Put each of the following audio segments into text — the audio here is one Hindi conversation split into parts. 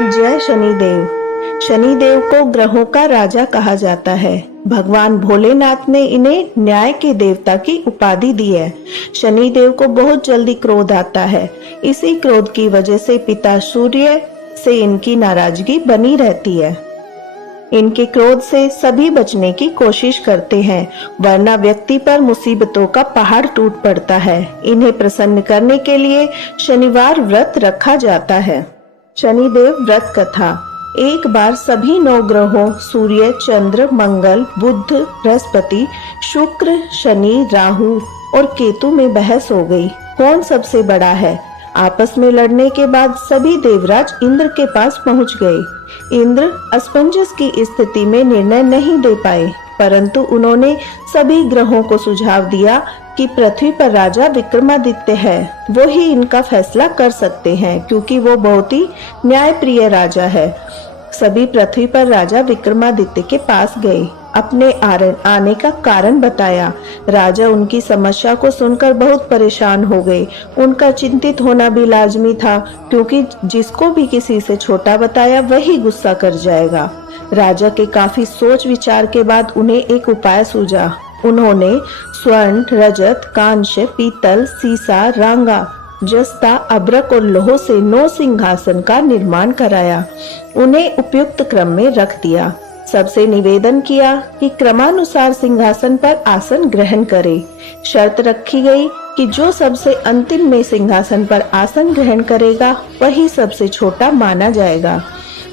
जय शनिदेव। शनिदेव को ग्रहों का राजा कहा जाता है। भगवान भोलेनाथ ने इन्हें न्याय के देवता की उपाधि दी है। शनिदेव को बहुत जल्दी क्रोध आता है। इसी क्रोध की वजह से पिता सूर्य से इनकी नाराजगी बनी रहती है। इनके क्रोध से सभी बचने की कोशिश करते हैं, वरना व्यक्ति पर मुसीबतों का पहाड़ टूट पड़ता है। इन्हें प्रसन्न करने के लिए शनिवार व्रत रखा जाता है। शनिदेव व्रत कथा। एक बार सभी 9 ग्रहों सूर्य, चंद्र, मंगल, बुध, बृहस्पति, शुक्र, शनि, राहु और केतु में बहस हो गई, कौन सबसे बड़ा है। आपस में लड़ने के बाद सभी देवराज इंद्र के पास पहुंच गए। इंद्र असमंजस की स्थिति में निर्णय नहीं दे पाए, परंतु उन्होंने सभी ग्रहों को सुझाव दिया कि पृथ्वी पर राजा विक्रमादित्य है, वो ही इनका फैसला कर सकते हैं, क्योंकि वो बहुत ही न्यायप्रिय राजा है। सभी पृथ्वी पर राजा विक्रमादित्य के पास गए, अपने आने का कारण बताया। राजा उनकी समस्या को सुनकर बहुत परेशान हो गए। उनका चिंतित होना भी लाजमी था, क्योंकि जिसको भी किसी से छोटा बताया वही गुस्सा कर जाएगा। राजा के काफी सोच विचार के बाद उन्हें एक उपाय सूझा। उन्होंने स्वर्ण, रजत, कांच, पीतल, सीसा, रांगा, जस्ता, अभ्रक और लोह से 9 सिंहासन का निर्माण कराया। उन्हें उपयुक्त क्रम में रख दिया। सबसे निवेदन किया कि क्रमानुसार सिंहासन पर आसन ग्रहण करे। शर्त रखी गई कि जो सबसे अंतिम में सिंहासन पर आसन ग्रहण करेगा वही सबसे छोटा माना जाएगा,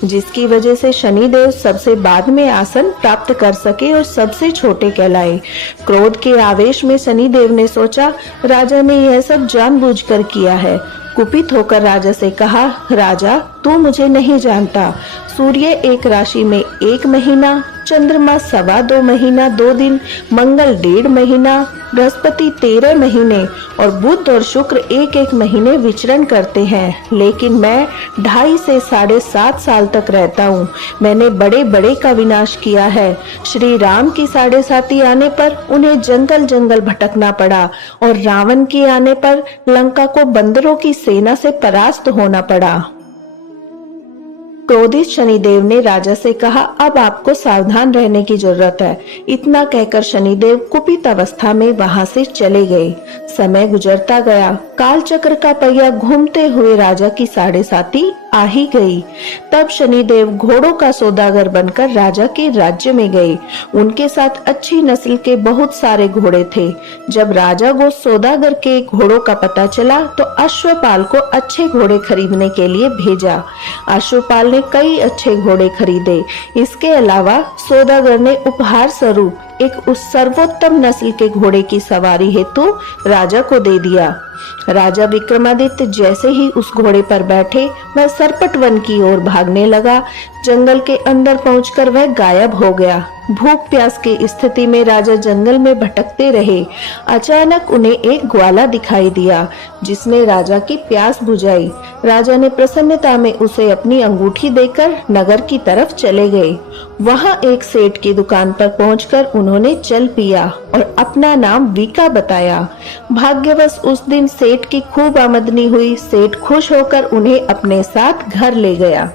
जिसकी वजह से शनिदेव सबसे बाद में आसन प्राप्त कर सके और सबसे छोटे कहलाए। क्रोध के आवेश में शनिदेव ने सोचा, राजा ने यह सब जानबूझकर किया है। कुपित होकर राजा से कहा, राजा तू मुझे नहीं जानता। सूर्य एक राशि में 1 महीना, चंद्रमा 2.25 महीना 2 दिन, मंगल 1.5 महीना, बृहस्पति 13 महीने और बुध और शुक्र 1-1 महीने विचरण करते हैं, लेकिन मैं 2.5 से 7.5 साल तक रहता हूँ। मैंने बड़े बड़े का विनाश किया है। श्री राम की 7.5 आने पर उन्हें जंगल जंगल भटकना पड़ा और रावण की आने पर लंका को बंदरों की सेना से परास्त होना पड़ा। क्रोधित शनिदेव ने राजा से कहा, अब आपको सावधान रहने की जरूरत है। इतना कहकर शनिदेव कुपित अवस्था में वहां से चले गए। समय गुजरता गया। काल चक्र का पहिया घूमते हुए राजा की 7.5 आ ही गई। तब शनिदेव घोड़ों का सौदागर बनकर राजा के राज्य में गए। उनके साथ अच्छी नस्ल के बहुत सारे घोड़े थे। जब राजा को सौदागर के घोड़ों का पता चला तो अश्वपाल को अच्छे घोड़े खरीदने के लिए भेजा। अश्वपाल ने कई अच्छे घोड़े खरीदे। इसके अलावा सौदागर ने उपहार स्वरूप एक उस सर्वोत्तम नस्ल के घोड़े की सवारी हेतु राजा को दे दिया। राजा विक्रमादित्य जैसे ही उस घोड़े पर बैठे वह सरपट वन की ओर भागने लगा। जंगल के अंदर पहुंचकर वह गायब हो गया। भूख प्यास की स्थिति में राजा जंगल में भटकते रहे। अचानक उन्हें एक ग्वाला दिखाई दिया, जिसने राजा की प्यास बुझाई। राजा ने प्रसन्नता में उसे अपनी अंगूठी देकर नगर की तरफ चले गए। वहां एक सेठ की दुकान पर पहुंचकर उन्होंने जल पिया और अपना नाम वीका बताया। भाग्यवश उस दिन सेठ की खूब आमदनी हुई। सेठ खुश होकर उन्हें अपने साथ घर ले गया।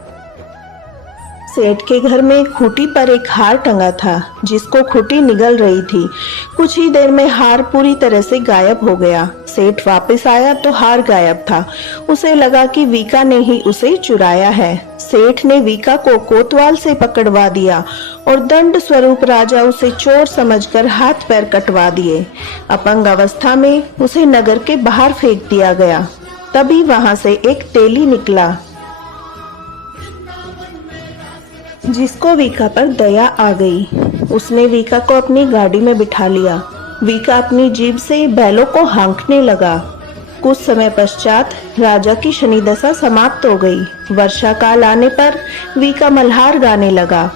सेठ के घर में खूंटी पर एक हार टंगा था, जिसको खूंटी निगल रही थी। कुछ ही देर में हार पूरी तरह से गायब हो गया। सेठ वापस आया तो हार गायब था। उसे लगा कि वीका ने ही उसे चुराया है। सेठ ने वीका को कोतवाल से पकड़वा दिया और दंड स्वरूप राजा उसे चोर समझकर हाथ पैर कटवा दिए। अपंग अवस्था में उसे नगर के बाहर फेंक दिया गया। तभी वहां से एक तेली निकला, जिसको वीका पर दया आ गई। उसने वीका को अपनी गाड़ी में बिठा लिया। वीका अपनी जीभ से बैलों को हाँकने लगा। कुछ समय पश्चात राजा की शनि दशा समाप्त हो गई। वर्षा काल आने पर वीका मल्हार गाने लगा।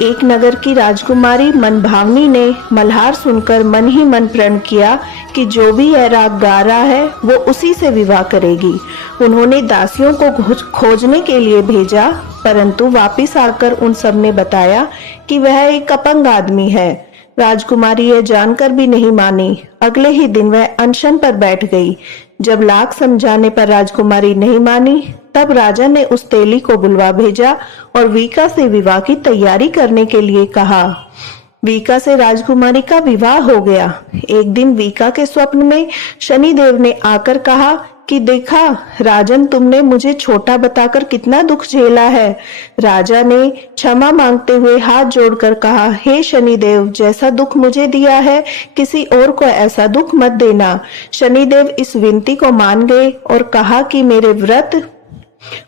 एक नगर की राजकुमारी मनभावनी ने मल्हार सुनकर मन ही मन प्रण किया कि जो भी यह राग गा रहा है वो उसी से विवाह करेगी। उन्होंने दासियों को खोजने के लिए भेजा, परंतु वापस आकर उन सब ने बताया कि वह एक अपंग आदमी है। राजकुमारी यह जानकर भी नहीं मानी। अगले ही दिन वह अनशन पर बैठ गई। जब लाख समझाने पर राजकुमारी नहीं मानी, तब राजा ने उस तेली को बुलवा भेजा और वीका से विवाह की तैयारी करने के लिए कहा। वीका से राजकुमारी का विवाह हो गया। एक दिन वीका के स्वप्न में शनिदेव ने आकर कहा कि देखा राजन, तुमने मुझे छोटा बताकर कितना दुख झेला है। राजा ने क्षमा मांगते हुए हाथ जोड़कर कहा, हे शनिदेव, जैसा दुख मुझे दिया है किसी और को ऐसा दुख मत देना। शनिदेव इस विनती को मान गए और कहा कि मेरे व्रत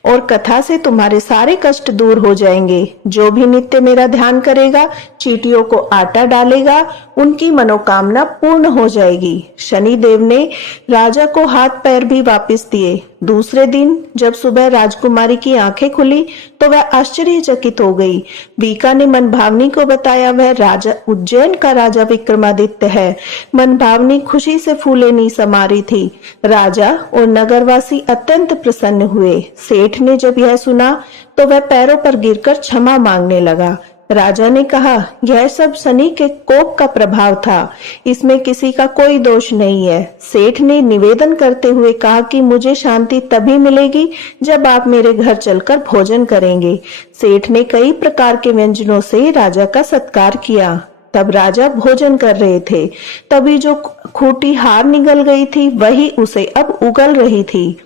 और कथा से तुम्हारे सारे कष्ट दूर हो जाएंगे। जो भी नित्य मेरा ध्यान करेगा, चींटियों को आटा डालेगा, उनकी मनोकामना पूर्ण हो जाएगी। शनिदेव ने राजा को हाथ पैर भी वापस दिए। दूसरे दिन जब सुबह राजकुमारी की आंखें खुली तो वह आश्चर्यचकित हो गई। वीका ने मनभावनी को बताया वह राजा उज्जैन का राजा विक्रमादित्य है। मनभावनी खुशी से फूले नहीं समा रही थी। राजा और नगरवासी अत्यंत प्रसन्न हुए। सेठ ने जब यह सुना तो वह पैरों पर गिरकर क्षमा मांगने लगा। राजा ने कहा, यह सब शनि के कोप का प्रभाव था, इसमें किसी का कोई दोष नहीं है। सेठ ने निवेदन करते हुए कहा कि मुझे शांति तभी मिलेगी जब आप मेरे घर चलकर भोजन करेंगे। सेठ ने कई प्रकार के व्यंजनों से राजा का सत्कार किया। तब राजा भोजन कर रहे थे, तभी जो खूंटी हार निगल गई थी वही उसे अब उगल रही थी।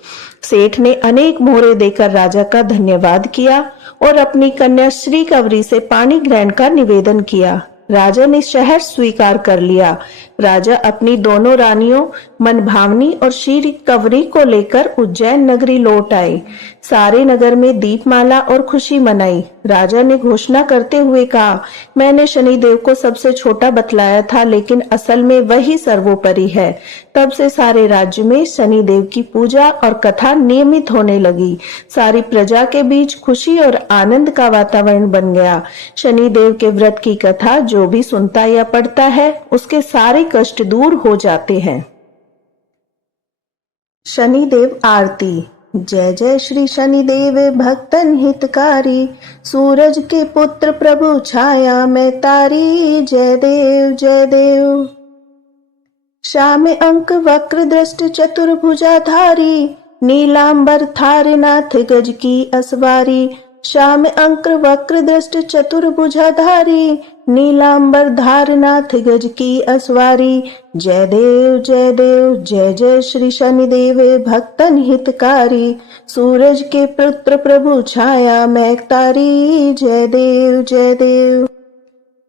सेठ ने अनेक मोहरे देकर राजा का धन्यवाद किया और अपनी कन्या श्री कवरी से पानी ग्रहण का निवेदन किया। राजा ने शहर स्वीकार कर लिया। राजा अपनी दोनों रानियों मनभावनी और श्री कवरी को लेकर उज्जैन नगरी लौट आए। सारे नगर में दीपमाला और खुशी मनाई। राजा ने घोषणा करते हुए कहा, मैंने शनिदेव को सबसे छोटा बतलाया था, लेकिन असल में वही सर्वोपरि है। तब से सारे राज्य में शनिदेव की पूजा और कथा नियमित होने लगी। सारी प्रजा के बीच खुशी और आनंद का वातावरण बन गया। शनिदेव के व्रत की कथा जो भी सुनता या पढ़ता है, उसके सारे कष्ट दूर हो जाते हैं। शनिदेव आरती। जय जय श्री शनिदेव भक्तन हितकारी, सूरज के पुत्र प्रभु छाया में तारी। जय देव जय देव। श्याम अंक वक्र दृष्ट चतुर्भुजाधारी, नीलांबर थारनाथ गज की असवारी। श्याम अंक वक्र दृष्ट चतुर्भुजाधारी, नीलांबर धारनाथ गज की असवारी। जय देव जय देव। जय जय श्री शनिदेव भक्तन हितकारी, सूरज के पुत्र प्रभु छाया में तारी। जय देव जय देव।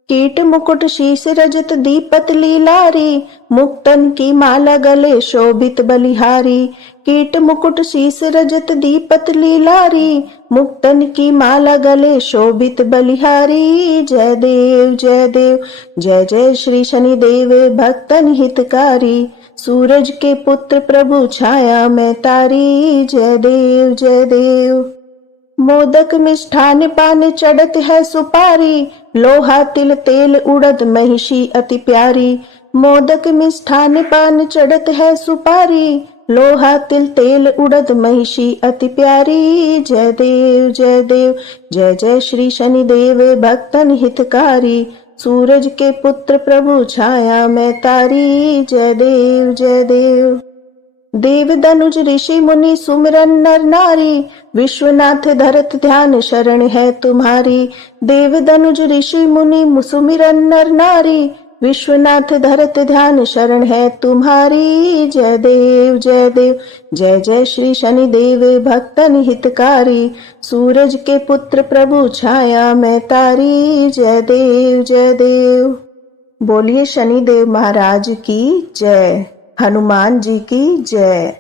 कीट मुकुट शीश रजत दीपत लीलारी, मुक्तन की माला गले शोभित बलिहारी। कीट मुकुट शीश रजत दीपत लीलारी, मुक्तन की माला गले शोभित बलिहारी। जय देव जय देव। जय जय श्री शनिदेव भक्तन हितकारी, सूरज के पुत्र प्रभु छाया में तारी। जय देव जय देव। मोदक मिष्ठान पान चढ़त है सुपारी, लोहा तिल तेल उड़द महिषी अति प्यारी। मोदक मिष्ठान पान चढ़त है सुपारी, लोहा तिल तेल उड़द महिषी अति प्यारी। जय देव जय देव। जय जय श्री शनिदेव भक्तन हितकारी, सूरज के पुत्र प्रभु छाया में तारी। जय देव जय देव। देव दनुज ऋषि मुनि सुमिरन नर नारी, विश्वनाथ धरत ध्यान शरण है तुम्हारी। देव दनुज ऋषि मुनि सुमिरन नर नारी, विश्वनाथ धरत ध्यान शरण है तुम्हारी। जय देव जय देव। जय जय श्री शनिदेव भक्तन हितकारी, सूरज के पुत्र प्रभु छाया में तारी। जय देव जय देव। बोलिए शनिदेव महाराज की जय। हनुमान जी की जय।